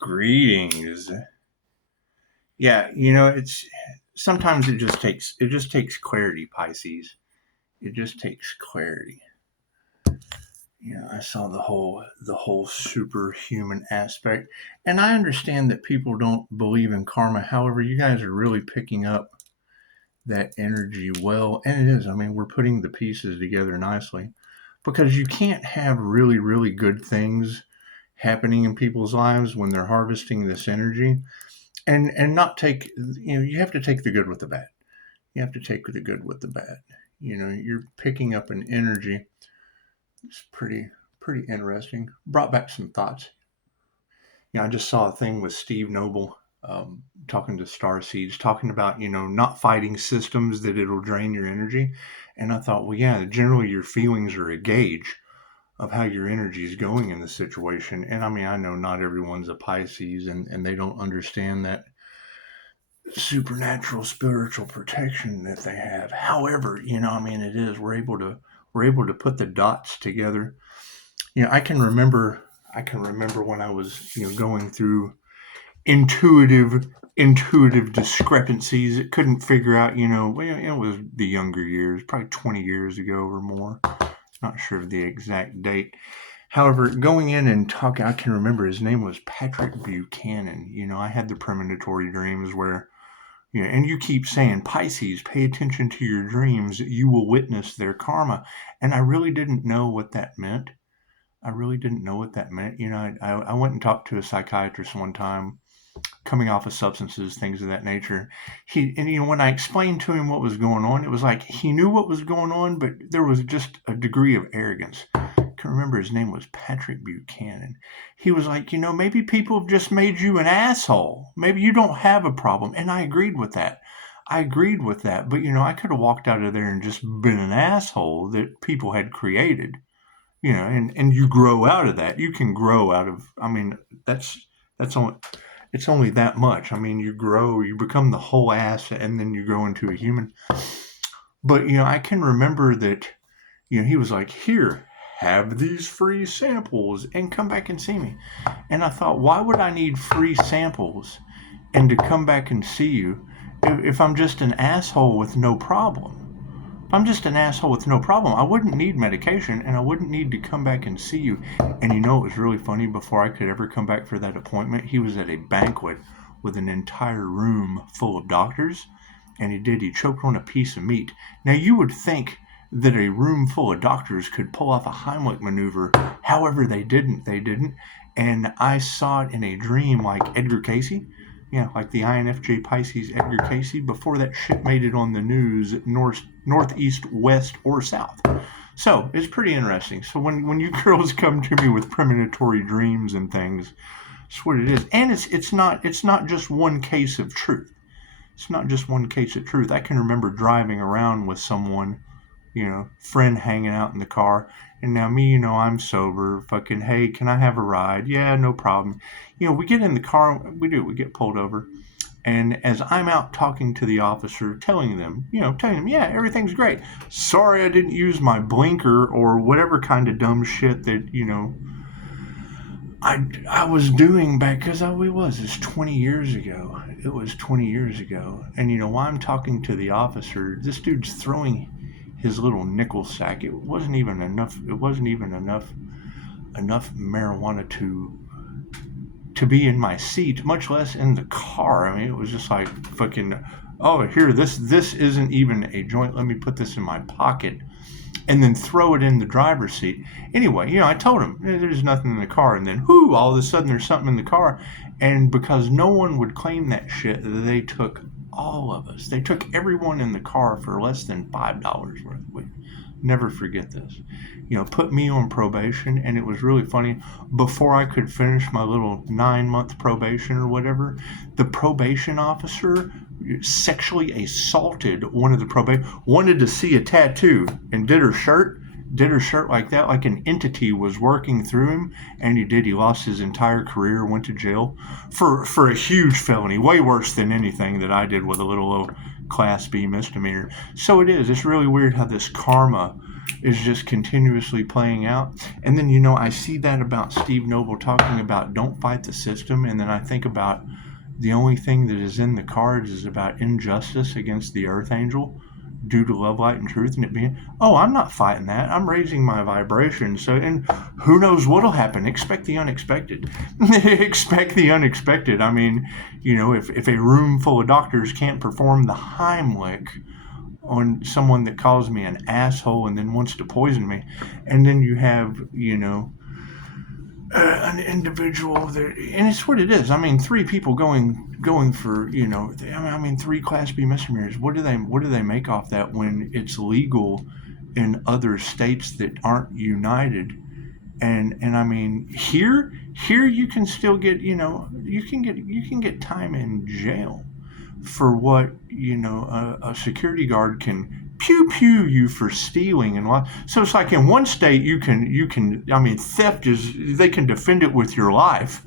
Greetings. Yeah, it's sometimes it just takes clarity, Pisces. It just takes clarity. I saw the whole superhuman aspect, and I understand that people don't believe in karma. However, you guys are really picking up that energy well, and it is. I mean, we're putting the pieces together nicely because you can't have really, really good things happening in people's lives when they're harvesting this energy and not take, you have to take the good with the bad. You have to take the good with the bad. You're picking up an energy. It's pretty interesting. Brought back some thoughts. I just saw a thing with Steve Noble, talking to Star Seeds, talking about not fighting systems that it'll drain your energy. And I thought, well, yeah, generally your feelings are a gauge of how your energy is going in the situation. And I mean, I know not everyone's a Pisces, and they don't understand that supernatural spiritual protection that they have. However, I mean, it is, we're able to put the dots together. I can remember when I was going through intuitive discrepancies. It couldn't figure out, well, it was the younger years, probably 20 years ago or more. Not sure of the exact date. However, going in and talking, I can remember his name was Patrick Buchanan. I had the premonitory dreams where, and you keep saying, Pisces, pay attention to your dreams. You will witness their karma. And I really didn't know what that meant. I went and talked to a psychiatrist one time, coming off of substances, things of that nature. When I explained to him what was going on, it was like he knew what was going on, but there was just a degree of arrogance. I can remember his name was Patrick Buchanan. He was like, maybe people have just made you an asshole. Maybe you don't have a problem. And I agreed with that. But, I could have walked out of there and just been an asshole that people had created, and you grow out of that. You can grow out of, I mean, that's only, it's only that much. I mean, you grow, you become the whole ass, and then you grow into a human. But, I can remember that, he was like, here, have these free samples and come back and see me. And I thought, why would I need free samples and to come back and see you if I'm just an asshole with no problem? If I'm just an asshole with no problem, I wouldn't need medication and I wouldn't need to come back and see you. And it was really funny. Before I could ever come back for that appointment, he was at a banquet with an entire room full of doctors, and he choked on a piece of meat. Now, you would think that a room full of doctors could pull off a Heimlich maneuver. However, they didn't. And I saw it in a dream like Edgar Casey. Like the INFJ Pisces Edgar Casey, before that shit made it on the news, northeast, west, or south. So it's pretty interesting. So when you girls come to me with premonitory dreams and things, it's what it is. And it's not just one case of truth. I can remember driving around with someone, friend hanging out in the car. And now me, I'm sober. Fucking, hey, can I have a ride? Yeah, no problem. We get in the car. We get pulled over. And as I'm out talking to the officer, telling them, yeah, everything's great. Sorry I didn't use my blinker or whatever kind of dumb shit that, I was doing back, because it's 20 years ago. It was 20 years ago. And, while I'm talking to the officer, this dude's throwing his little nickel sack. It wasn't even enough marijuana to be in my seat, much less in the car. I mean, it was just like fucking, oh, here, this isn't even a joint. Let me put this in my pocket and then throw it in the driver's seat. Anyway, I told him there's nothing in the car, and then all of a sudden there's something in the car. And because no one would claim that shit, they took all of us. They took everyone in the car for less than $5 worth. Never forget this. Put me on probation, and it was really funny. Before I could finish my little 9-month probation or whatever, the probation officer sexually assaulted one of the wanted to see a tattoo, and did her shirt like that, like an entity was working through him, and he lost his entire career, went to jail for a huge felony, way worse than anything that I did with a little Class B misdemeanor. So it's really weird how this karma is just continuously playing out. And then, I see that about Steve Noble talking about don't fight the system. And then I think about the only thing that is in the cards is about injustice against the Earth Angel due to love, light, and truth. And it being, oh, I'm not fighting that. I'm raising my vibration. So, and who knows what'll happen? Expect the unexpected. Expect the unexpected. I mean, if a room full of doctors can't perform the Heimlich on someone that calls me an asshole and then wants to poison me, and then you have, an individual that, and it's what it is. I mean, 3 people going for, I mean, 3 Class B misdemeanors. What do they make off that when it's legal in other states that aren't united? And I mean, here you can still get, you can get time in jail for what, a security guard can pew you for stealing and what. So it's like in one state you can, I mean, theft is, they can defend it with your life.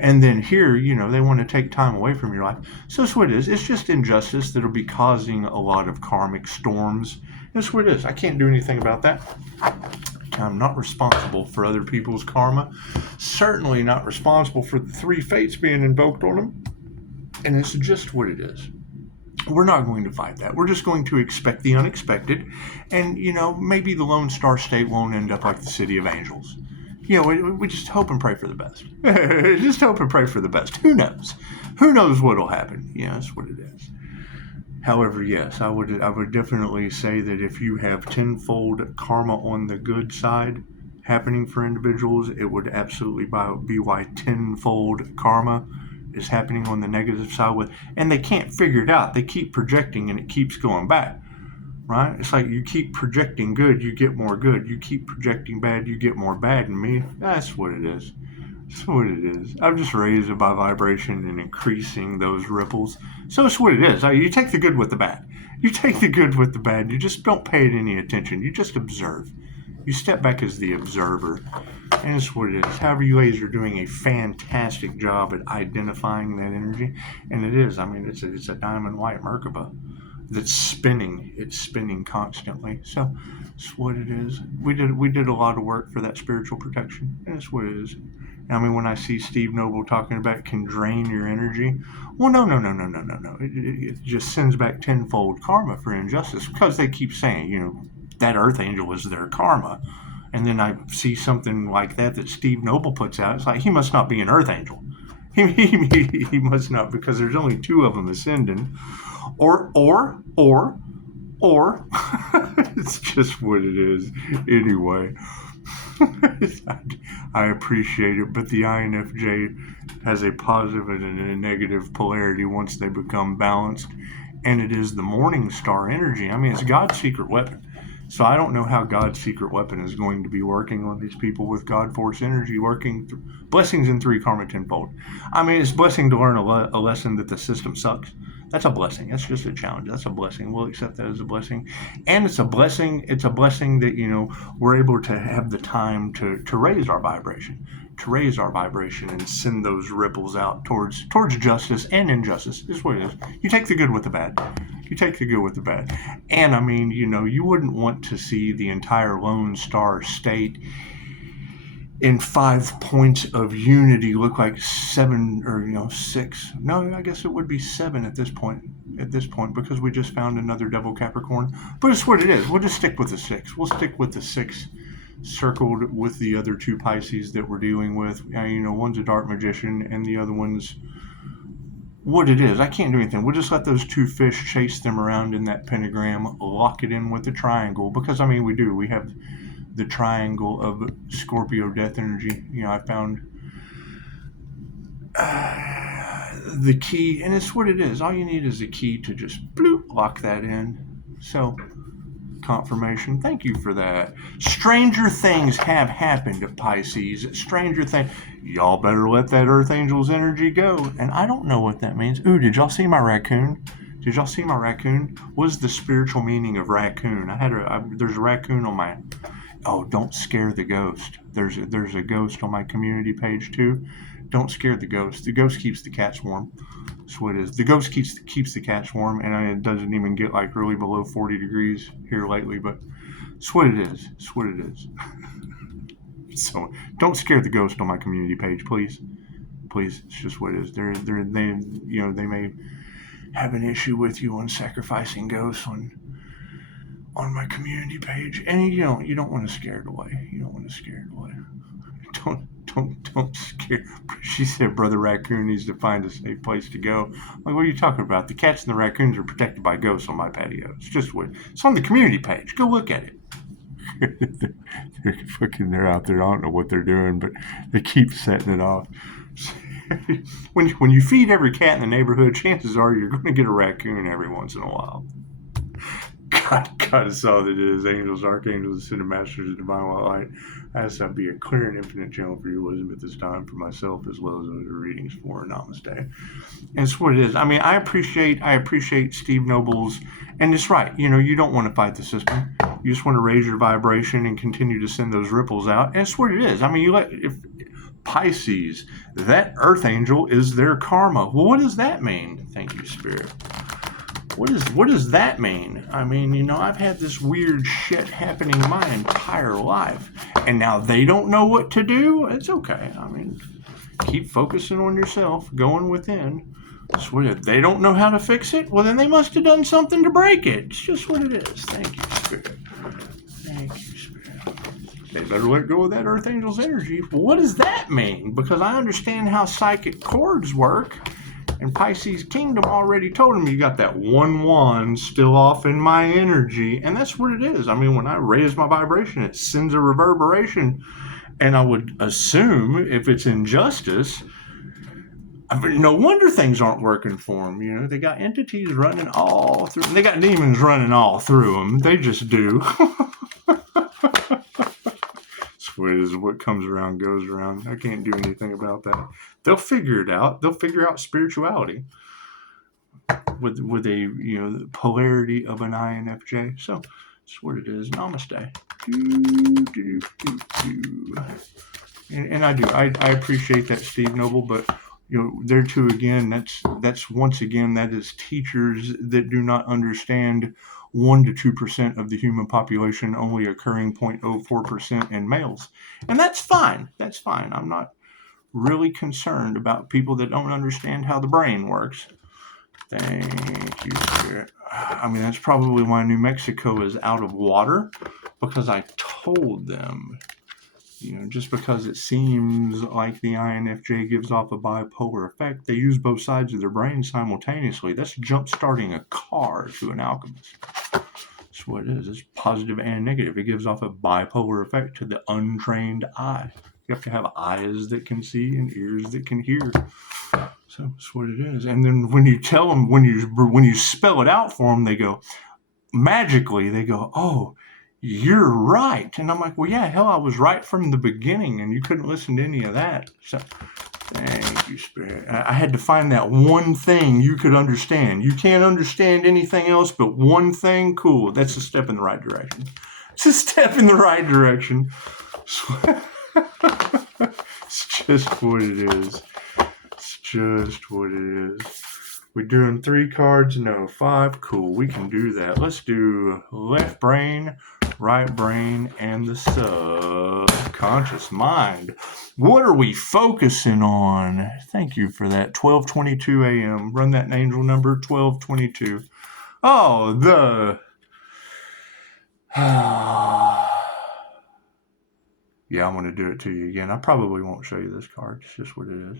And then here, they want to take time away from your life. So that's what it is. It's just injustice that'll be causing a lot of karmic storms. That's what it is. I can't do anything about that. I'm not responsible for other people's karma. Certainly not responsible for the 3 fates being invoked on them. And it's just what it is. We're not going to fight that. We're just going to expect the unexpected. And, maybe the Lone Star State won't end up like the City of Angels. We just hope and pray for the best. Just hope and pray for the best. Who knows? Who knows what'll happen? That's what it is. However, yes, I would definitely say that if you have tenfold karma on the good side happening for individuals, it would absolutely be why tenfold karma is happening on the negative side and they can't figure it out. They keep projecting and it keeps going back, right? It's like you keep projecting good, you get more good. You keep projecting bad, you get more bad. And me, that's what it is. That's what it is. I've just raised it by vibration and increasing those ripples. So it's what it is. You take the good with the bad. You take the good with the bad. You just don't pay it any attention. You just observe. You step back as the observer. And it's what it is. However, you ladies are doing a fantastic job at identifying that energy. And it is. I mean, it's a diamond white Merkaba that's spinning. It's spinning constantly. So it's what it is. We did a lot of work for that spiritual protection. And it's what it is. I mean, when I see Steve Noble talking about can drain your energy, well, no. It just sends back tenfold karma for injustice because they keep saying, that Earth Angel is their karma. And then I see something like that Steve Noble puts out. It's like, he must not be an Earth Angel. He must not, because there's only 2 of them ascending. Or, it's just what it is. Anyway. I appreciate it, but the INFJ has a positive and a negative polarity once they become balanced, and it is the morning star energy. I mean, it's God's secret weapon. So I don't know how God's secret weapon is going to be working on these people with God force energy working through blessings in 3 karma tenfold. I mean, it's blessing to learn a lesson that the system sucks. That's a blessing. That's just a challenge. That's a blessing. We'll accept that as a blessing. And it's a blessing. It's a blessing that, we're able to have the time to raise our vibration, and send those ripples out towards justice and injustice is what it is. You take the good with the bad. And I mean, you wouldn't want to see the entire Lone Star State in 5 points of unity look like 7 or 6. No, I guess it would be 7 at this point because we just found another double Capricorn. But it's what it is. We'll just stick with the 6. We'll stick with the 6 circled with the other 2 Pisces that we're dealing with. One's a dark magician and the other one's what it is. I can't do anything. We'll just let those 2 fish chase them around in that pentagram, lock it in with the triangle, because I mean, we have the triangle of Scorpio death energy. I found the key, and it's what it is. All you need is a key to just bloop, lock that in. So, confirmation. Thank you for that. Stranger things have happened to Pisces. Stranger things. Y'all better let that Earth Angel's energy go. And I don't know what that means. Ooh, did y'all see my raccoon? What is the spiritual meaning of raccoon? There's a raccoon on my... Oh, don't scare the ghost. There's a ghost on my community page too. Don't scare the ghost. The ghost keeps the cats warm. That's what it is. The ghost keeps the cats warm, and it doesn't even get like really below 40 degrees here lately. But It's what it is. It's what it is. So don't scare the ghost on my community page, please. Please, it's just what it is. They may have an issue with you on sacrificing ghosts on my community page, and you don't want to scare it away. You don't want to scare it away. Don't scare. She said, Brother Raccoon needs to find a safe place to go. Like, what are you talking about? The cats and the raccoons are protected by ghosts on my patio. It's just what it's on the community page. Go look at it. They're out there. I don't know what they're doing, but they keep setting it off. When you feed every cat in the neighborhood, chances are you're going to get a raccoon every once in a while. God is all that it is. Angels, archangels, ascended masters of divine white light. I ask that be a clear and infinite channel for your wisdom at this time, for myself as well as those readings for Namaste. And it's what it is. I mean, I appreciate Steve Noble's, and it's right. You don't want to fight the system. You just want to raise your vibration and continue to send those ripples out. And it's what it is. I mean, if Pisces, that earth angel is their karma. Well, what does that mean? Thank you, Spirit. What does that mean? I mean, I've had this weird shit happening my entire life, and now they don't know what to do? It's okay. I mean, keep focusing on yourself, going within. It's what it is. They don't know how to fix it? Well, then they must have done something to break it. It's just what it is. Thank you, Spirit. Thank you, Spirit. They better let go of that Earth Angel's energy. Well, what does that mean? Because I understand how psychic cords work. And Pisces Kingdom already told him you got that 1-1 still off in my energy. And that's what it is. I mean, when I raise my vibration, it sends a reverberation. And I would assume if it's injustice, I mean, no wonder things aren't working for them. They got entities running all through them. They got demons running all through them. They just do. What comes around goes around. I can't do anything about that. They'll figure it out. They'll figure out spirituality with a polarity of an INFJ. So that's what it is. Namaste. And I do. I appreciate that, Steve Noble, but there too again, that's once again, that is teachers that do not understand 1 to 2% of the human population, only occurring 0.04% in males. And that's fine. That's fine. I'm not really concerned about people that don't understand how the brain works. Thank you, Spirit. I mean, that's probably why New Mexico is out of water, because I told them, just because it seems like the INFJ gives off a bipolar effect, they use both sides of their brain simultaneously. That's jump-starting a car to an alchemist. That's what it is. It's positive and negative. It gives off a bipolar effect to the untrained eye. You have to have eyes that can see and ears that can hear. So that's what it is. And then when you tell them, when you spell it out for them, they go, oh, you're right. And I'm like, well, yeah, hell, I was right from the beginning, and you couldn't listen to any of that. So thank you, Spirit. I had to find that one thing you could understand. You can't understand anything else but one thing. Cool. That's a step in the right direction. It's a step in the right direction. It's just what it is. It's just what it is. We're doing 3 cards, no 5. Cool, we can do that. Let's do left brain, right brain, and the subconscious mind. What are we focusing on? Thank you for that. 12:22 a.m. Run that angel number, 1222. Oh, yeah, I'm going to do it to you again. I probably won't show you this card. It's just what it is.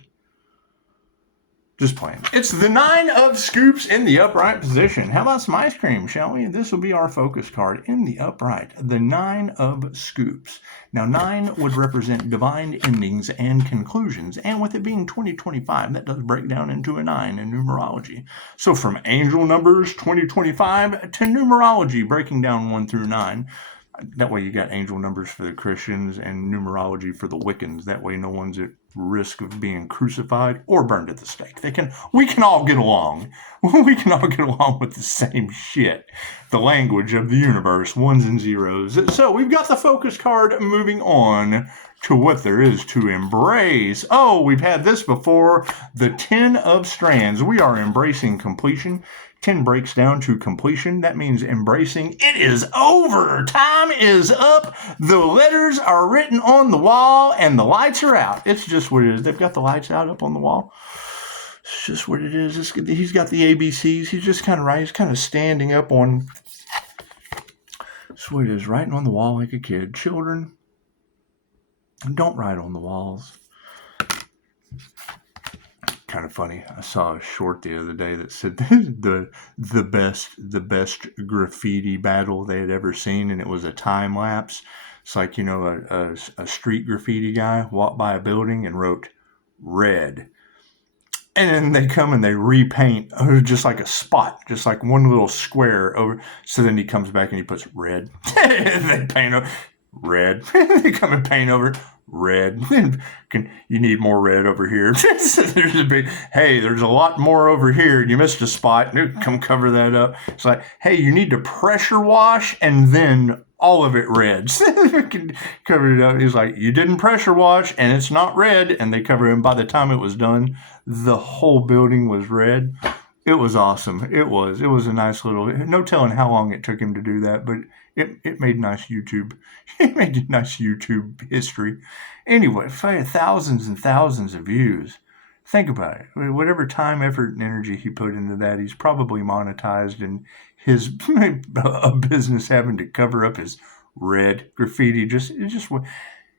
Just playing. It's the 9 of Scoops in the upright position. How about some ice cream, shall we? This will be our focus card in the upright. The 9 of Scoops. Now, 9 would represent divine endings and conclusions. And with it being 2025, that does break down into a 9 in numerology. So from angel numbers 2025 to numerology, breaking down 1 through 9. That way you got angel numbers for the Christians and numerology for the Wiccans. That way no one's at risk of being crucified or burned at the stake. We can all get along. We can all get along with the same shit. The language of the universe, 1s and 0s. So we've got the focus card moving on to what there is to embrace. Oh, we've had this before. The 10 of Strands. We are embracing completion. 10 breaks down to completion. That means embracing. It is over. Time is up. The letters are written on the wall and the lights are out. It's just what it is. They've got the lights out up on the wall. It's just what it is. He's got the ABCs. He's just kind of right. He's kind of standing up on. That's what it is. Writing on the wall like a kid. Children, don't write on the walls. Kind of funny. I saw a short the other day that said the best graffiti battle they had ever seen, and it was a time lapse. It's like, a street graffiti guy walked by a building and wrote red. And then they come and they repaint just like a spot, just like one little square over. So then he comes back and he puts red. They paint over red. They come and paint over red. You need more red over here. There's a lot more over here. You missed a spot. Come cover that up. It's like, hey, you need to pressure wash and then all of it red. Cover it up. He's like, you didn't pressure wash and it's not red. And they cover it. And by the time it was done, the whole building was red. It was awesome. It was a nice little, no telling how long it took him to do that, but it made nice YouTube. It made nice YouTube history. Anyway, thousands and thousands of views. Think about it. Whatever time, effort, and energy he put into that, he's probably monetized in his a business having to cover up his red graffiti.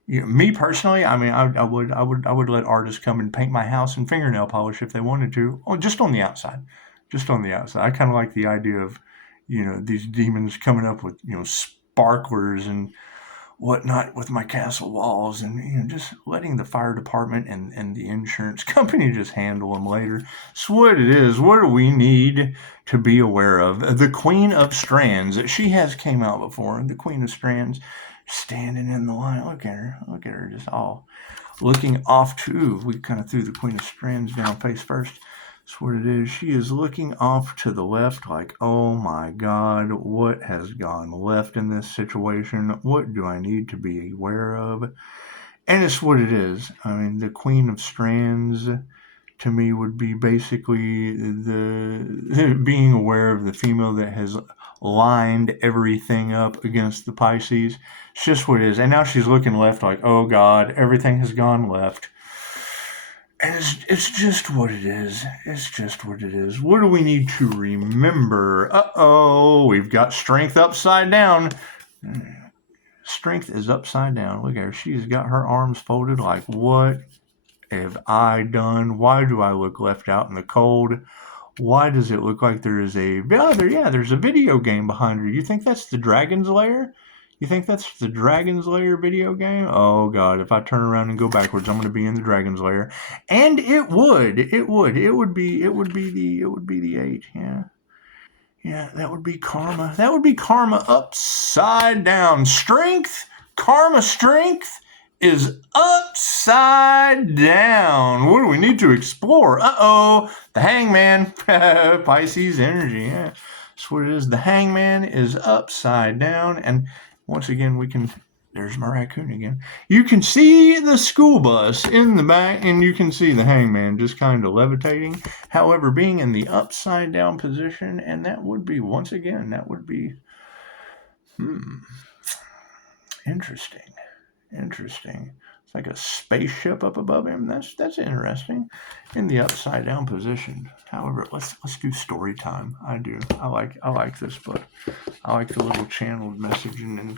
Me personally, I mean, I would let artists come and paint my house in fingernail polish if they wanted to, just on the outside. I kind of like the idea of, these demons coming up with, sparklers and whatnot with my castle walls, and just letting the fire department and the insurance company just handle them later. So what it is, what do we need to be aware of? The Queen of Strands, she has came out before. The Queen of Strands, standing in the line. Look at her, just all looking off to. We kind of threw the Queen of Strands down face first. That's what it is. She is looking off to the left like, oh my God, what has gone left in this situation? What do I need to be aware of? And it's what it is. I mean, the Queen of Strands to me would be basically the being aware of the female that has lined everything up against the Pisces. It's just what it is. And now she's looking left like, oh God, everything has gone left. And it's just what it is. It's just what it is. What do we need to remember? We've got strength upside down. Strength is upside down. Look at her. She's got her arms folded like, what have I done? Why do I look left out in the cold? Why does it look like there's a video game behind her? You think that's the Dragon's Lair? You think that's the Dragon's Lair video game? Oh God, if I turn around and go backwards, I'm going to be in the Dragon's Lair. And it would be the 8. Yeah, that would be karma. That would be karma upside down. Strength is upside down. What do we need to explore? The Hangman. Pisces energy. Yeah, that's what it is. The Hangman is upside down. And once again, there's my raccoon again. You can see the school bus in the back, and you can see the Hangman just kind of levitating. However, being in the upside down position, and that would be, once again, interesting. It's like a spaceship up above him. That's interesting. In the upside down position. However, let's do story time. I do. I like this book. I like the little channeled messaging and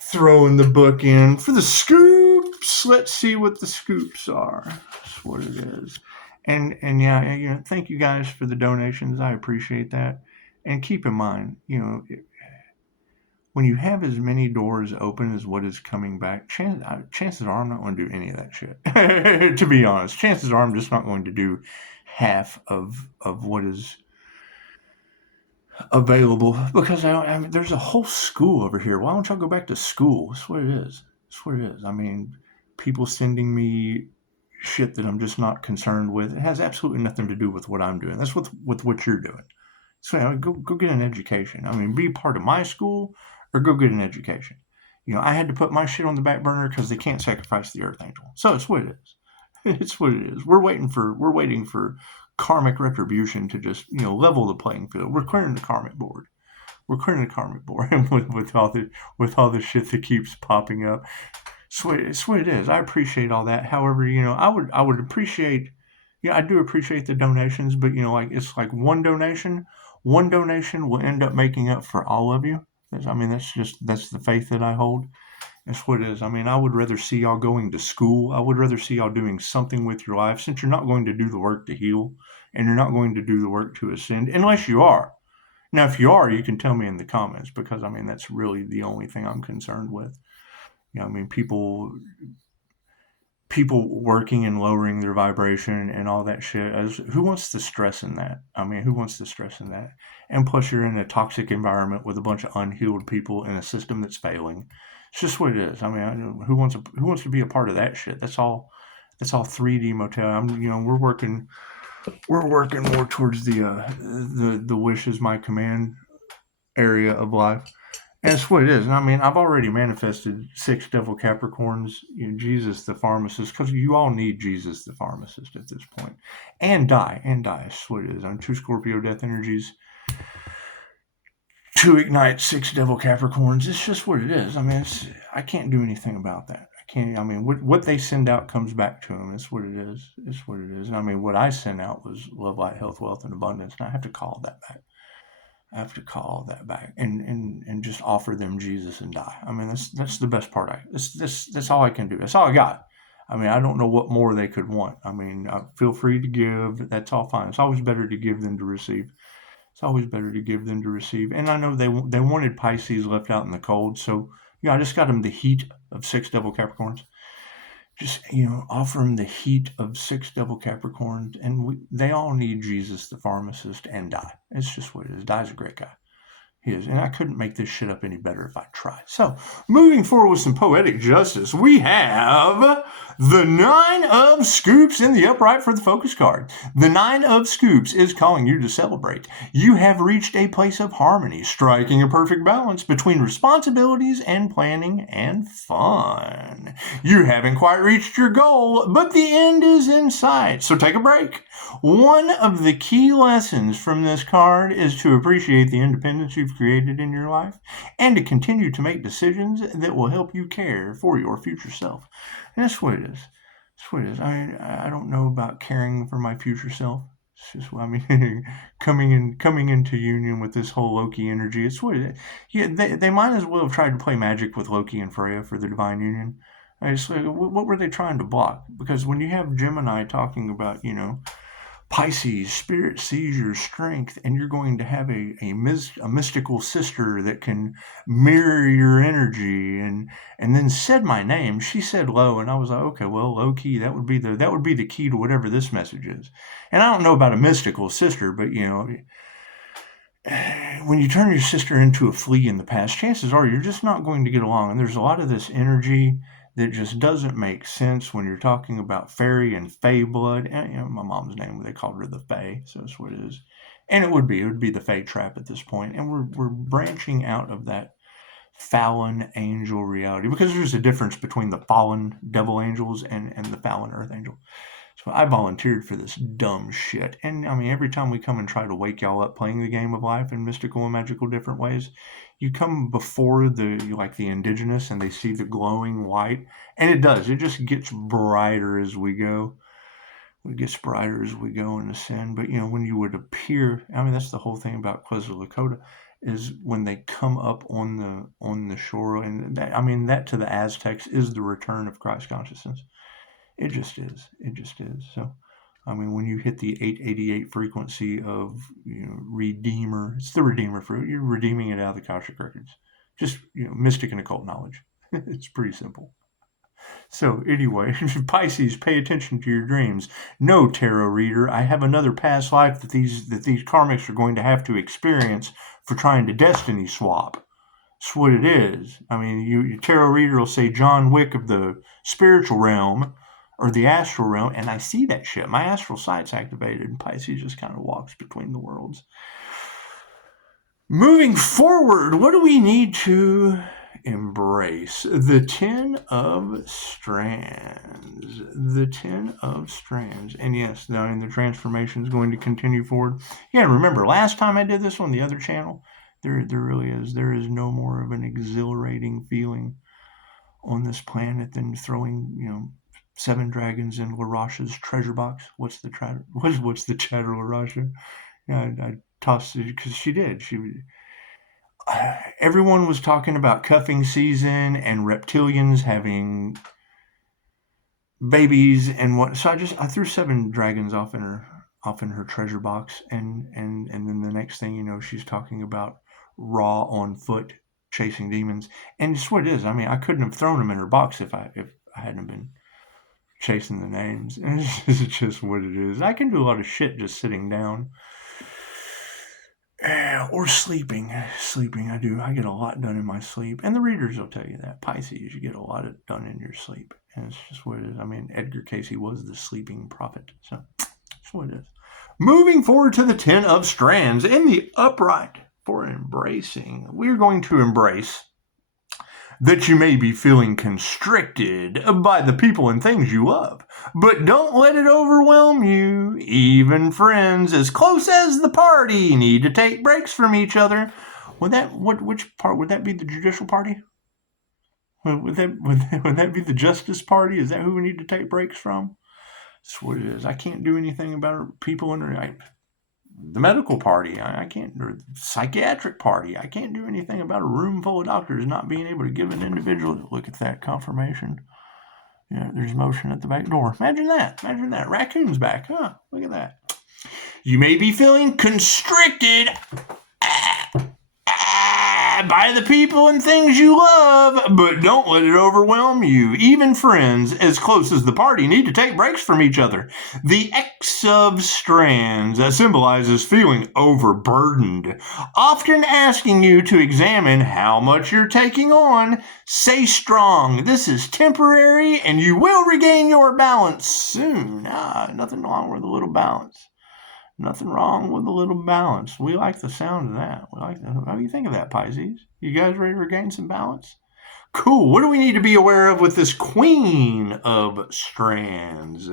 throwing the book in for the scoops. Let's see what the scoops are. That's what it is. And yeah, thank you guys for the donations. I appreciate that. And keep in mind, when you have as many doors open as what is coming back, chances are I'm not going to do any of that shit. To be honest, chances are I'm just not going to do half of what is available, because there's a whole school over here. Why don't y'all go back to school? That's what it is. I mean, people sending me shit that I'm just not concerned with. It has absolutely nothing to do with what I'm doing. That's with what you're doing. So go get an education. I mean, be part of my school or go get an education. I had to put my shit on the back burner because they can't sacrifice the Earth Angel. So it's what it is. It's what it is. We're waiting for karmic retribution to just, level the playing field. We're clearing the karmic board. We're clearing the karmic board with all the shit that keeps popping up. It's what it is. I appreciate all that. However, I would appreciate, I do appreciate the donations, but it's like one donation will end up making up for all of you. That's the faith that I hold. That's what it is. I would rather see y'all going to school. I would rather see y'all doing something with your life, since you're not going to do the work to heal and you're not going to do the work to ascend unless you are. Now, if you are, you can tell me in the comments, because that's really the only thing I'm concerned with. People working and lowering their vibration and all that shit. Who wants to stress in that? Who wants to stress in that? And plus, you're in a toxic environment with a bunch of unhealed people in a system that's failing. It's just what it is. Who wants to be a part of that shit? That's all 3D motel. We're working more towards the wish is my command area of life. And that's what it is. And I've already manifested 6 devil Capricorns, Jesus the pharmacist, because you all need Jesus the pharmacist at this point. And die. That's what it is. 2 Scorpio death energies to ignite 6 devil Capricorns. It's just what it is. I can't do anything about that. I can't. What they send out comes back to them. It's what it is. It's what it is. And what I sent out was love, light, health, wealth, and abundance. And I have to call that back. And just offer them Jesus and die. That's the best part. That's all I can do. That's all I got. I don't know what more they could want. Feel free to give. That's all fine. It's always better to give than to receive. And I know they wanted Pisces left out in the cold. So, I just got them the heat of 6 devil Capricorns. Just, offer them the heat of 6 devil Capricorns, and they all need Jesus the pharmacist and die. It's just what it is. Die's a great guy. He is. And I couldn't make this shit up any better if I tried. So, moving forward with some poetic justice, we have the 9 of Scoops in the upright for the focus card. The 9 of Scoops is calling you to celebrate. You have reached a place of harmony, striking a perfect balance between responsibilities and planning and fun. You haven't quite reached your goal, but the end is in sight. So take a break. One of the key lessons from this card is to appreciate the independence you've created in your life and to continue to make decisions that will help you care for your future self. And that's what it is. That's what it is. I don't know about caring for my future self. It's just coming into union with this whole Loki energy. It's what it is. Yeah, they might as well have tried to play magic with Loki and Freya for the divine union. What were they trying to block? Because when you have Gemini talking about, Pisces, spirit sees your strength, and you're going to have a mystical sister that can mirror your energy, and then said my name. She said low, and I was like, okay, well, low key, that would be the key to whatever this message is. And I don't know about a mystical sister, but when you turn your sister into a flea in the past, chances are you're just not going to get along. And there's a lot of this energy that just doesn't make sense when you're talking about fairy and fae blood. And, my mom's name, they called her the Fae, so that's what it is. And it would be the Fae trap at this point. And we're branching out of that fallen angel reality, because there's a difference between the fallen devil angels and the fallen earth angel. So I volunteered for this dumb shit. And every time we come and try to wake y'all up playing the game of life in mystical and magical different ways, you come before the indigenous, and they see the glowing light. And it does. It just gets brighter as we go. It gets brighter as we go and ascend. But, when you would appear, that's the whole thing about Quetzalcoatl, is when they come up on the shore. And that to the Aztecs is the return of Christ consciousness. It just is. So, when you hit the 888 frequency of, Redeemer, it's the Redeemer fruit. You're redeeming it out of the Akashic records. Just, mystic and occult knowledge. It's pretty simple. So, anyway, Pisces, pay attention to your dreams. No, tarot reader, I have another past life that these karmics are going to have to experience for trying to destiny swap. That's what it is. Your tarot reader will say John Wick of the spiritual realm, or the astral realm, and I see that shit. My astral sight's activated, and Pisces just kind of walks between the worlds. Moving forward, what do we need to embrace the 10 of strands. The 10 of strands. And yes, the transformation is going to continue forward. Yeah, remember, last time I did this on the other channel, there really is. There is no more of an exhilarating feeling on this planet than throwing, 7 dragons in Larasha's treasure box. What's the chatter, Larasha? Yeah, I tossed it because she did. Everyone was talking about cuffing season and reptilians having babies and what. So I threw 7 dragons off in her treasure box, and then the next thing you know, she's talking about Ra on foot chasing demons, and it's what it is. I mean, I couldn't have thrown them in her box if I hadn't been chasing the names. And it's just what it is. I can do a lot of shit just sitting down. Or sleeping. I do. I get a lot done in my sleep. And the readers will tell you that. Pisces, you get a lot done in your sleep. And it's just what it is. I mean, Edgar Cayce was the sleeping prophet. So, that's what it is. Moving forward to the 10 of strands in the upright for embracing. We're going to embrace that you may be feeling constricted by the people and things you love, but don't let it overwhelm you. Even friends as close as the party need to take breaks from each other. Which part would that be? The judicial party? Would that be the justice party? Is that who we need to take breaks from? That's what it is. I can't do anything about people the medical party. I can't, or the psychiatric party. I can't do anything about a room full of doctors not being able to give an individual. Look at that confirmation. Yeah, there's motion at the back door. Imagine that. Raccoon's back. Huh? Look at that. You may be feeling constricted by the people and things you love, but don't let it overwhelm you. Even friends as close as the party need to take breaks from each other. The X of strands symbolizes feeling overburdened, often asking you to examine how much you're taking on. Stay strong. This is temporary and you will regain your balance soon. Nothing wrong with a little balance. Nothing wrong with a little balance. We like the sound of that. How do you think of that, Pisces? You guys ready to regain some balance? Cool. What do we need to be aware of with this Queen of Strands?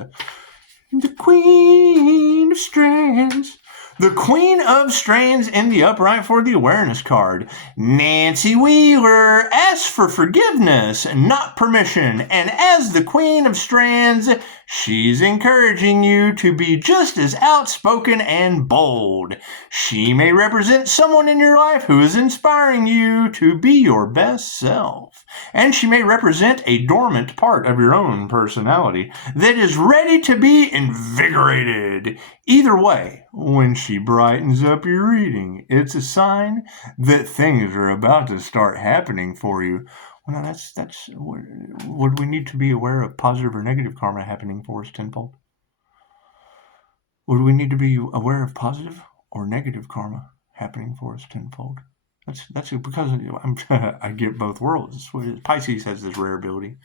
The Queen of Strands. The Queen of Strands in the upright for the awareness card. Nancy Wheeler asks for forgiveness, not permission. And as the Queen of Strands, she's encouraging you to be just as outspoken and bold. She may represent someone in your life who is inspiring you to be your best self. And she may represent a dormant part of your own personality that is ready to be invigorated. Either way, when she brightens up your reading, it's a sign that things are about to start happening for you. Well, now that's would we need to be aware of positive or negative karma happening for us tenfold? Would we need to be aware of positive or negative karma happening for us tenfold? That's because I get both worlds. Pisces has this rare ability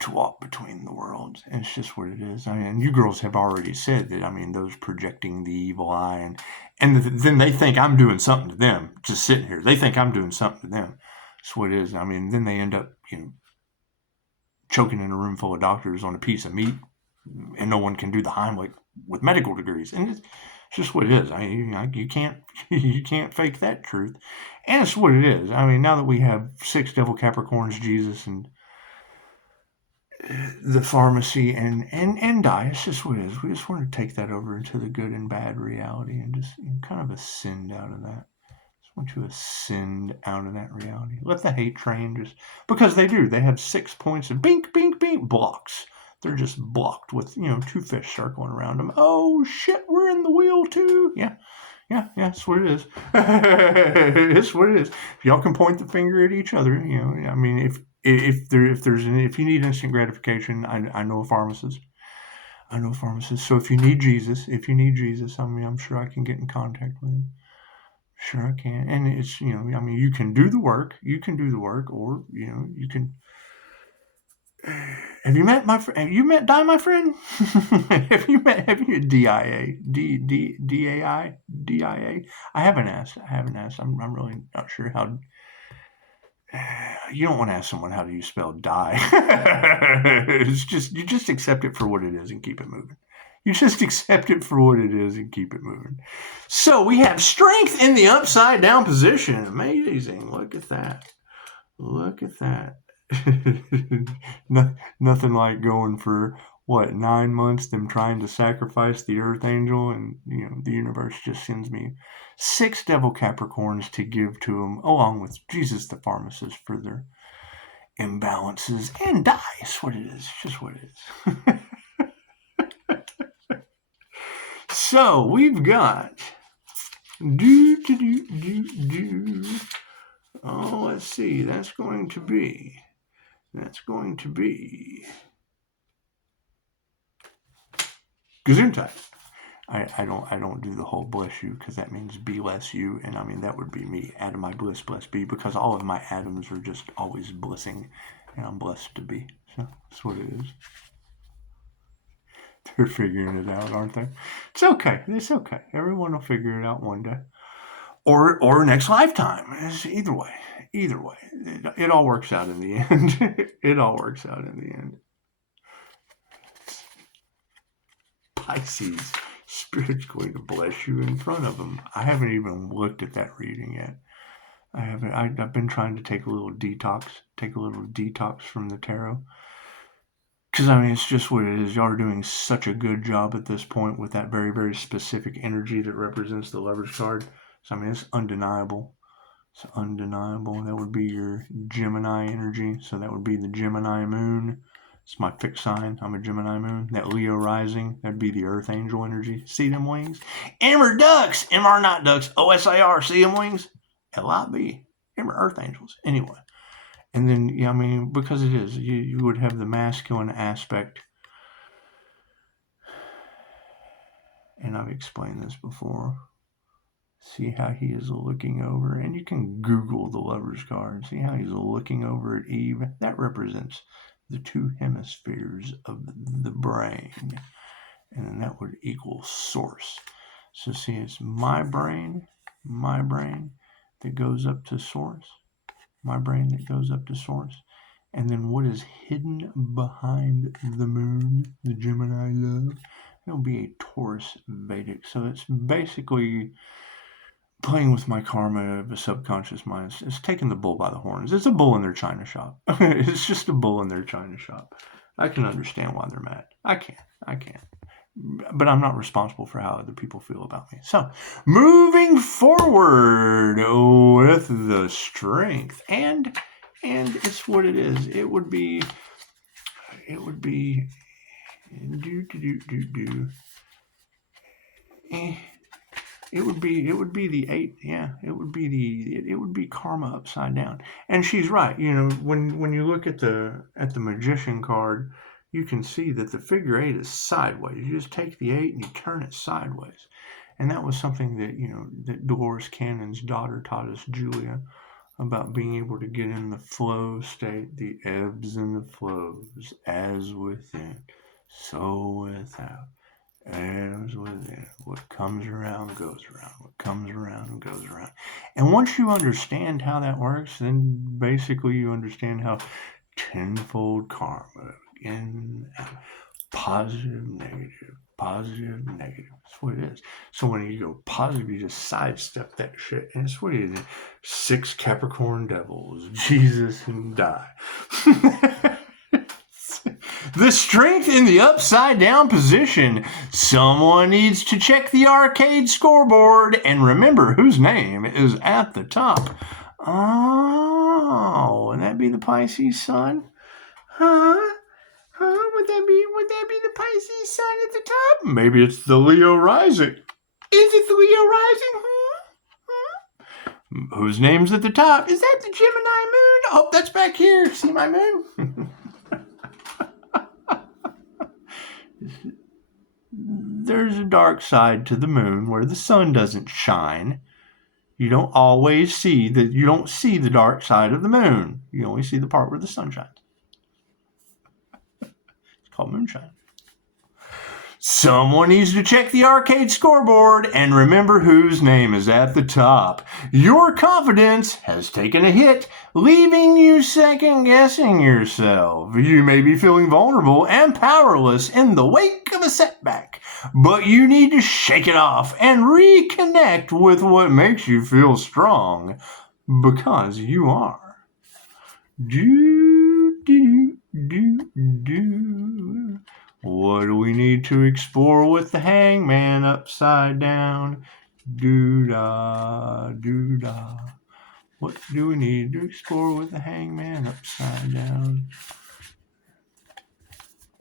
to walk between the worlds, and it's just what it is. I mean, you girls have already said that. Those projecting the evil eye, and then they think I'm doing something to them. Just sitting here, they think I'm doing something to them. That's what it is. Then they end up, choking in a room full of doctors on a piece of meat, and no one can do the Heimlich with medical degrees. And it's just what it is. You can't fake that truth, and it's what it is. Now that we have 6 Devil Capricorns, Jesus, and the pharmacy and die, it's just what it is. We just want to take that over into the good and bad reality and just kind of ascend out of that. Just want to ascend out of that reality. Let the hate train just, because they do. They have 6 points of bink, bink, bink blocks. They're just blocked with 2 fish circling around them. Oh shit, we're in the wheel too. Yeah, that's what it is. It's what it is. If y'all can point the finger at each other, if you need instant gratification, I know a pharmacist. So if you need Jesus, I'm sure I can get in contact with him. Sure I can. And it's, you can do the work. Or, you can. Have you met my friend? Have you met my friend? Have you DIA? DAI? DIA? I haven't asked. I'm really not sure how you don't want to ask someone how do you spell die. It's just, you just accept it for what it is and keep it moving. You just accept it for what it is and keep it moving. So we have strength in the upside down position. Amazing. Look at that. Look at that. Nothing like going for 9 months, them trying to sacrifice the earth angel, and the universe just sends me 6 devil Capricorns to give to them, along with Jesus the pharmacist for their imbalances, and die. It's what it is. It's just what it is. So we've got oh, let's see. That's going to be Gesundheit. I don't do the whole bless you, because that means be less you, and I mean that would be me. Atom my bliss, blessed be, because all of my atoms are just always blissing, and I'm blessed to be. So that's what it is. They're figuring it out, aren't they? It's okay. It's okay. Everyone will figure it out one day, or next lifetime. It's either way. Either way, it all works out in the end. It all works out in the end. Pisces, Spirit's going to bless you in front of them. I haven't even looked at that reading yet. I haven't. I've been trying to take a little detox from the tarot. Because, I mean, it's just what it is. Y'all are doing such a good job at this point with that very, very specific energy that represents the Lover's card. So, I mean, it's undeniable. It's undeniable. That would be your Gemini energy. So that would be the Gemini moon. It's my fixed sign. I'm a Gemini moon. That Leo rising, that'd be the Earth angel energy. See them wings? Emmer ducks. Emmer not ducks. OSIR. See them wings? LIB. Emmer Earth angels. Anyway. And then, yeah, I mean, because it is, you would have the masculine aspect. And I've explained this before. See how he is looking over, and you can Google the Lover's card. See how he's looking over at Eve. That represents the 2 hemispheres of the brain, and then that would equal source. So see, it's my brain that goes up to source, my brain that goes up to source, and then what is hidden behind the moon, the Gemini love, it'll be a Taurus Vedic. So it's basically playing with my karma of a subconscious mind. It's taking the bull by the horns. It's a bull in their china shop. It's just a bull in their china shop. I can understand why they're mad. I can. But I'm not responsible for how other people feel about me. So, moving forward with the strength. And it's what it is. It would be It would be the 8. Yeah, it would be karma upside down. And she's right. When you look at the magician card, you can see that the figure 8 is sideways. You just take the 8 and you turn it sideways. And that was something that that Dolores Cannon's daughter taught us, Julia, about being able to get in the flow state, the ebbs and the flows, as within, so without. As within, what comes around goes around. What comes around goes around. And once you understand how that works, then basically you understand how tenfold karma, in, out, positive, negative. That's what it is. So when you go positive, you just sidestep that shit. And it's what it is. 6 Capricorn devils, Jesus and die. The strength in the upside down position. Someone needs to check the arcade scoreboard and remember whose name is at the top. Oh, would that be the Pisces sun? Huh? Would that be the Pisces sun at the top? Maybe it's the Leo rising. Is it the Leo rising? Whose name's at the top? Is that the Gemini moon? Oh, that's back here. See my moon? There's a dark side to the moon where the sun doesn't shine. You don't always see you don't see the dark side of the moon. You only see the part where the sun shines. It's called moonshine. Someone needs to check the arcade scoreboard and remember whose name is at the top. Your confidence has taken a hit, leaving you second-guessing yourself. You may be feeling vulnerable and powerless in the wake of a setback, but you need to shake it off and reconnect with what makes you feel strong, because you are. What do we need to explore with the hangman upside down? Doo-dah, doo-dah. What do we need to explore with the hangman upside down?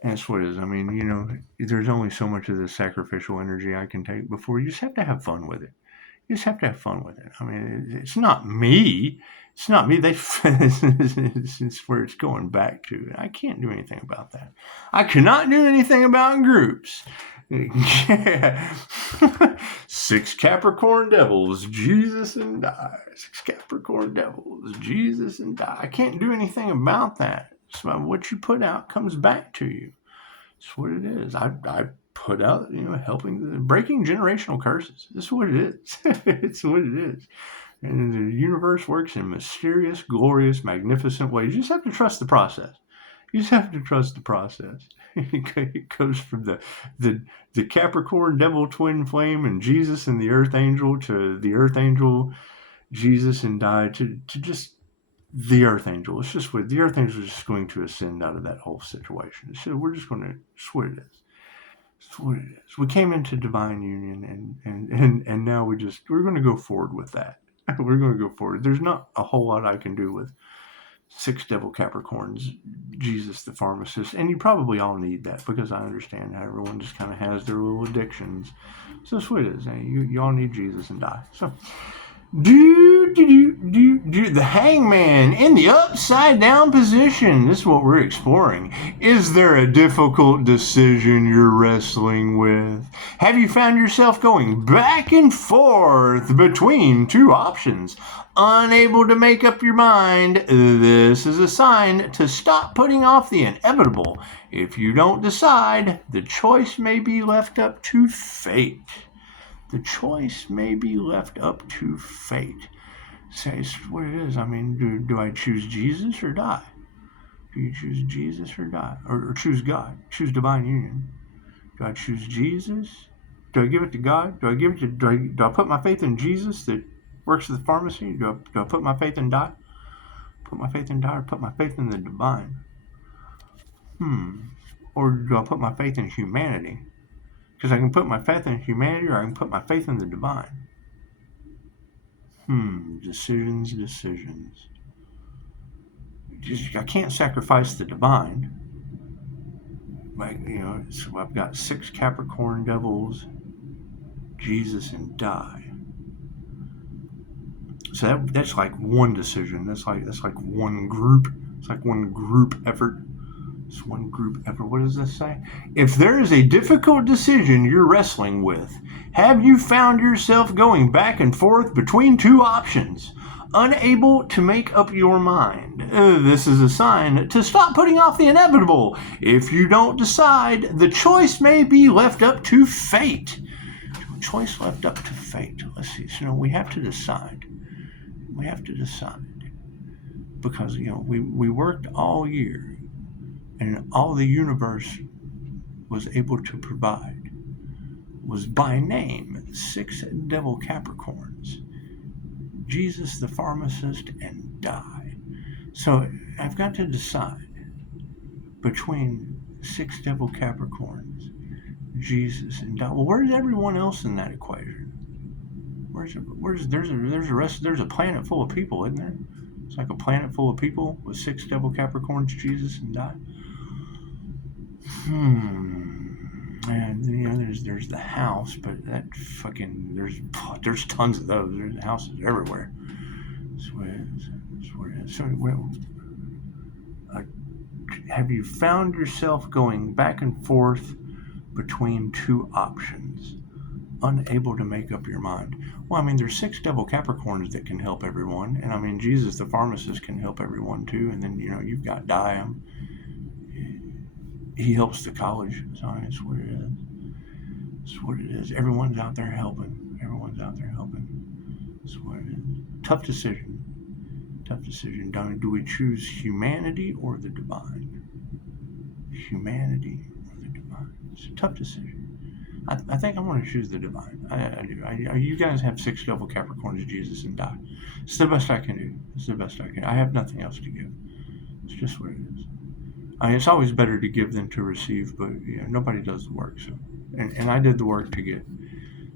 And that's what it is. I mean, you know, there's only so much of this sacrificial energy I can take before. You just have to have fun with it. You just have to have fun with it. I mean, it's not me. It's not me. It's where it's going back to. I can't do anything about that. I cannot do anything about groups. Yeah. 6 Capricorn devils, Jesus and die. 6 Capricorn devils, Jesus and die. I can't do anything about that. So what you put out comes back to you. That's what it is. I put out, you know, breaking generational curses. This is what it is. It's what it is. And the universe works in mysterious, glorious, magnificent ways. You just have to trust the process. You just have to trust the process. It goes from the Capricorn devil twin flame and Jesus and the earth angel to the earth angel, Jesus and die to just the earth angel. It's just what the earth angel is just going to ascend out of that whole situation. So we're just going to, it's what it is. It's what it is. We came into divine union and now we're going to go forward with that. We're going to go forward. There's not a whole lot I can do with 6 devil Capricorns, Jesus the pharmacist, and you probably all need that because I understand how everyone just kind of has their little addictions. So that's what it is. You all need Jesus and die. So the hangman in the upside down position. This is what we're exploring. Is there a difficult decision you're wrestling with? Have you found yourself going back and forth between 2 options? Unable to make up your mind? This is a sign to stop putting off the inevitable. If you don't decide, the choice may be left up to fate. The choice may be left up to fate. Say what it is. I mean, do I choose Jesus or die? Do you choose Jesus or die? Or choose God? Choose divine union. Do I choose Jesus? Do I give it to God? Do I put my faith in Jesus that works at the pharmacy? Do I put my faith in die? Put my faith in die or put my faith in the divine? Or do I put my faith in humanity? Because I can put my faith in humanity or I can put my faith in the divine. Decisions. I can't sacrifice the divine. Like, you know, so I've got 6 Capricorn devils, Jesus and die. So that's like one decision. That's like one group. It's like one group effort. It's one group effort. What does this say? If there is a difficult decision you're wrestling with, have you found yourself going back and forth between 2 options, unable to make up your mind? This is a sign to stop putting off the inevitable. If you don't decide, the choice may be left up to fate. Choice left up to fate. Let's see. So we have to decide. We have to decide. Because, you know, we worked all year. And all the universe was able to provide was by name 6 devil Capricorns, Jesus the pharmacist, and die. So I've got to decide between 6 devil Capricorns, Jesus, and die. Well, where's everyone else in that equation? There's a planet full of people, isn't there? It's like a planet full of people with 6 devil Capricorns, Jesus, and die. And you know, there's the house, but that fucking there's tons of those. There's houses everywhere. That's what it is. So, have you found yourself going back and forth between 2 options, unable to make up your mind? Well, I mean, there's 6 devil Capricorns that can help everyone, and I mean, Jesus the pharmacist can help everyone too. And then, you know, you've got Diam. He helps the college, so that's what it is. That's what it is. Everyone's out there helping. Everyone's out there helping. That's what it is. Tough decision. Tough decision. Do we choose humanity or the divine? Humanity or the divine? It's a tough decision. I think I'm going to choose the divine. I do. You guys have 6 double Capricorns, Jesus, and die. It's the best I can do. It's the best I can. I have nothing else to give. It's just what it is. It's always better to give than to receive, but nobody does the work. So, and I did the work to get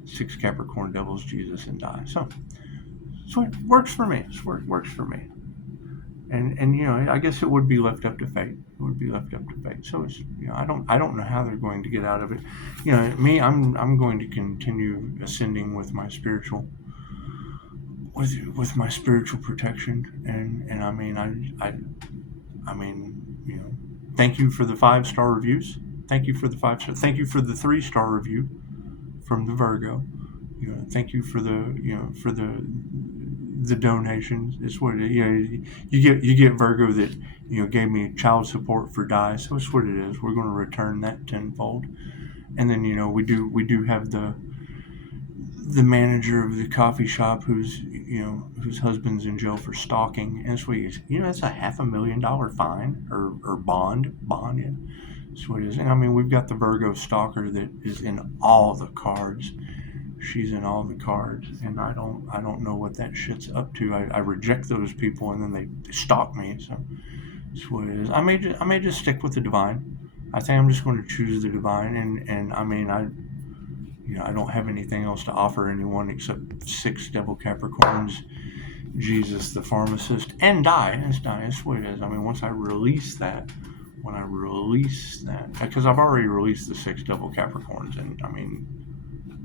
6 Capricorn devils, Jesus, and die. So it works for me. It works for me. And I guess it would be left up to fate. It would be left up to fate. So it's I don't know how they're going to get out of it. Me, I'm going to continue ascending with my spiritual with my spiritual protection. And I mean, thank you for the 5-star reviews. Thank you for the 5-star. Thank you for the 3-star review from the Virgo. Thank you for the donations. It's what it is. You get Virgo that gave me child support for die. So it's what it is. We're going to return that tenfold. And then we do have the manager of the coffee shop whose husband's in jail for stalking. And it's what it is. That's a $500,000 fine or bond. Yeah. That's what it is. And we've got the Virgo stalker that is in all the cards. She's in all the cards, and I don't know what that shit's up to. I reject those people, and then they stalk me. So that's what it is. I may just stick with the divine. I think I'm just going to choose the divine, and I don't have anything else to offer anyone except 6 devil Capricorns, Jesus the pharmacist, and die. It's die. That's what it is. Once I release that, because I've already released the 6 devil Capricorns, and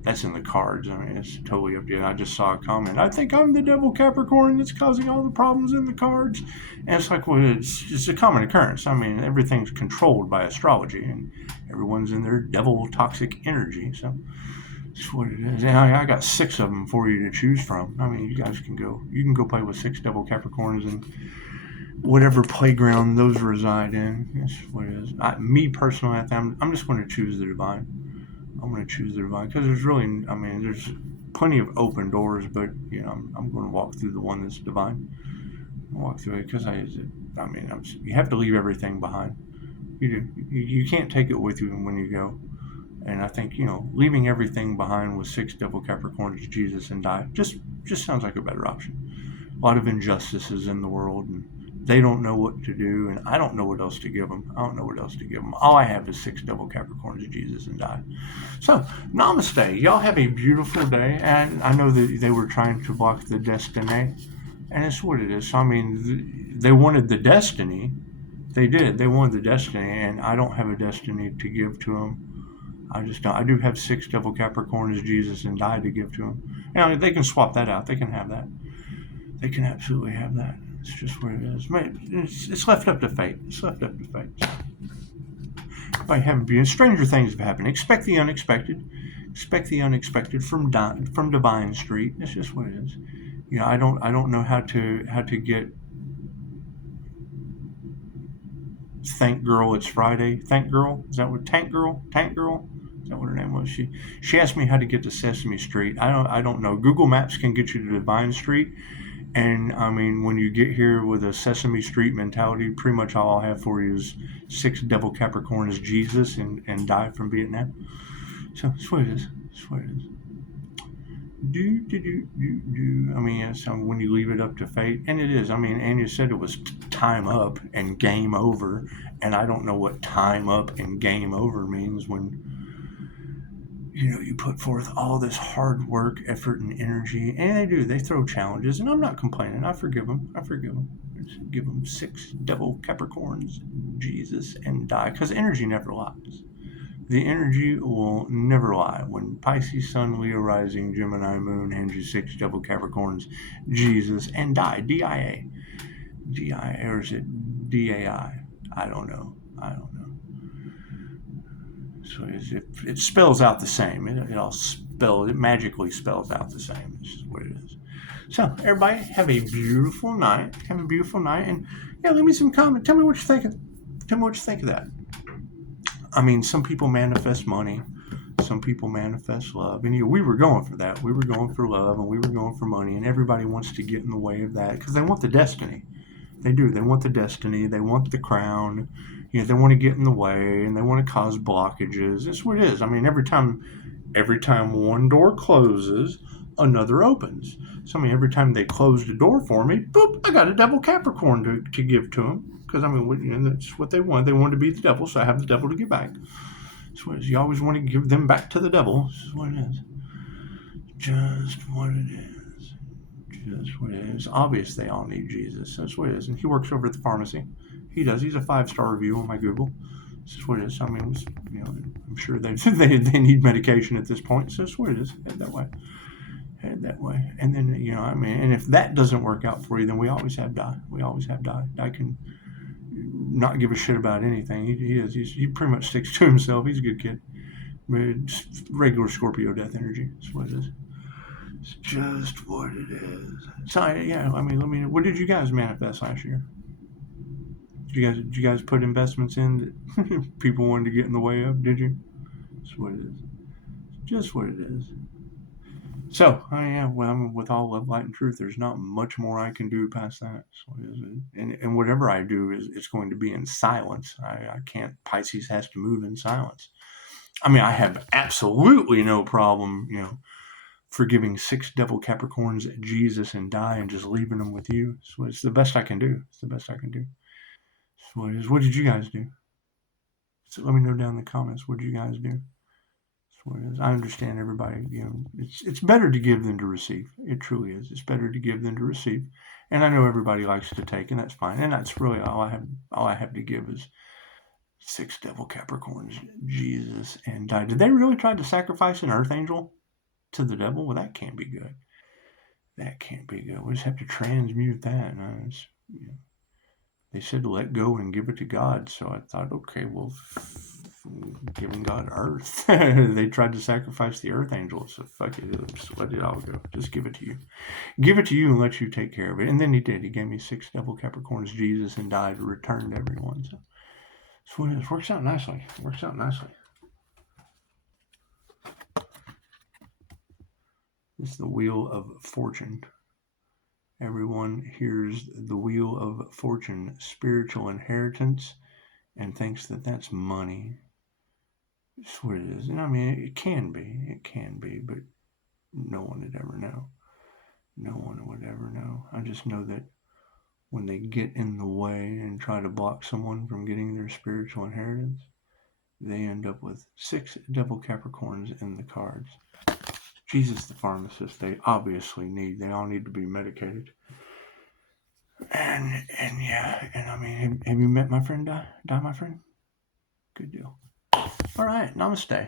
that's in the cards. It's totally up to you. I just saw a comment. I think I'm the devil Capricorn that's causing all the problems in the cards. And it's like, well, it's a common occurrence. Everything's controlled by astrology, and everyone's in their devil toxic energy. So that's what it is. And I got 6 of them for you to choose from. You guys can go. You can go play with 6 devil Capricorns and whatever playground those reside in. That's what it is. Me personally, I think I'm just going to choose the divine. I'm going to choose the divine because there's plenty of open doors, but I'm going to walk through the one that's divine. Walk through it because you have to leave everything behind. You do. You can't take it with you when you go. And I think leaving everything behind with 6 devil Capricorns, Jesus, and die just sounds like a better option. A lot of injustices in the world, and they don't know what to do, and I don't know what else to give them. All I have is 6 devil Capricorns, Jesus, and die. So, namaste. Y'all have a beautiful day. And I know that they were trying to block the destiny, and it's what it is. So, they wanted the destiny. They did. They wanted the destiny, and I don't have a destiny to give to them. I just don't. I do have 6 devil Capricorns, Jesus, and die to give to them. They can swap that out. They can have that. They can absolutely have that. It's just what it is. It's left up to fate. It's left up to fate. Stranger things have happened. Expect the unexpected. Expect the unexpected from Divine Street. It's just what it is. I don't know how to get. Thank Girl, it's Friday. Thank Girl, is that what Tank Girl? Is that what her name was? She asked me how to get to Sesame Street. I don't know. Google Maps can get you to Divine Street. And when you get here with a Sesame Street mentality, pretty much all I'll have for you is 6 devil Capricorns, Jesus, and die from Vietnam. So that's what it is. That's what it is. So when you leave it up to fate, and it is. Anya said it was time up and game over, and I don't know what time up and game over means when you put forth all this hard work, effort, and energy, and they do. They throw challenges, and I'm not complaining. I forgive them. Just give them 6 devil Capricorns, Jesus, and die, because energy never lies. The energy will never lie. When Pisces, Sun, Leo, Rising, Gemini, Moon hands you 6 devil Capricorns, Jesus, and die. D-I-A. D-I-A, or is it D-A-I? I don't know. So it spells out the same. It magically spells out the same. This is what it is. So everybody have a beautiful night. And leave me some comment. Tell me what you think of that. Some people manifest money. Some people manifest love. And we were going for that. We were going for love, and we were going for money, and everybody wants to get in the way of that because they want the destiny. They do. They want the destiny. They want the crown. They want to get in the way, and they want to cause blockages. That's what it is. I mean, every time one door closes, another opens. So, I mean, every time they closed a door for me, boop, I got a devil Capricorn to give to them. Because, I mean, that's what they want. They want to be the devil, so I have the devil to give back. That's what it is. You always want to give them back to the devil. This is what it is. Just what it is. Just what it is. It's obvious they all need Jesus. That's what it is. And he works over at the pharmacy. He does. He's a 5-star review on my Google. This is what it is. I mean, I'm sure they need medication at this point. So that's what it is. Head that way. And then, I mean, and if that doesn't work out for you, then we always have Die. We always have Die. Die can not give a shit about anything. He pretty much sticks to himself. He's a good kid. Just regular Scorpio death energy. That's what it is. It's just what it is. So, yeah, I mean, what did you guys manifest last year? Did you guys put investments in that people wanted to get in the way of? Did you? That's what it is. Just what it is. So, with all love, light, and truth, there's not much more I can do past that. So and whatever I do it's going to be in silence. I can't. Pisces has to move in silence. I mean, I have absolutely no problem, forgiving 6 devil Capricorns, Jesus, and Die, and just leaving them with you. So it's the best I can do. It's the best I can do. So what did you guys do? So let me know down in the comments. What did you guys do? I understand everybody, it's better to give than to receive. It truly is. It's better to give than to receive. And I know everybody likes to take, and that's fine. And that's really all I have to give is 6 devil Capricorns, Jesus, and Die. Did they really try to sacrifice an earth angel to the devil? Well, that can't be good. That can't be good. We just have to transmute that. They said to let go and give it to God. So I thought, okay, well, giving God earth. They tried to sacrifice the earth angels. So fuck it. Just let it all go. Just give it to you. Give it to you and let you take care of it. And then he did. He gave me 6 devil Capricorns, Jesus, and Die to return to everyone. So that's what it is. Works out nicely. It's the Wheel of Fortune. Everyone hears the Wheel of Fortune, spiritual inheritance, and thinks that that's money. That's what it is. And I mean, it can be, but no one would ever know. No one would ever know. I just know that when they get in the way and try to block someone from getting their spiritual inheritance, they end up with 6 devil Capricorns in the cards. Jesus the pharmacist, they obviously they all need to be medicated. And I mean, have you met my friend Die, my friend? Good deal. All right, namaste.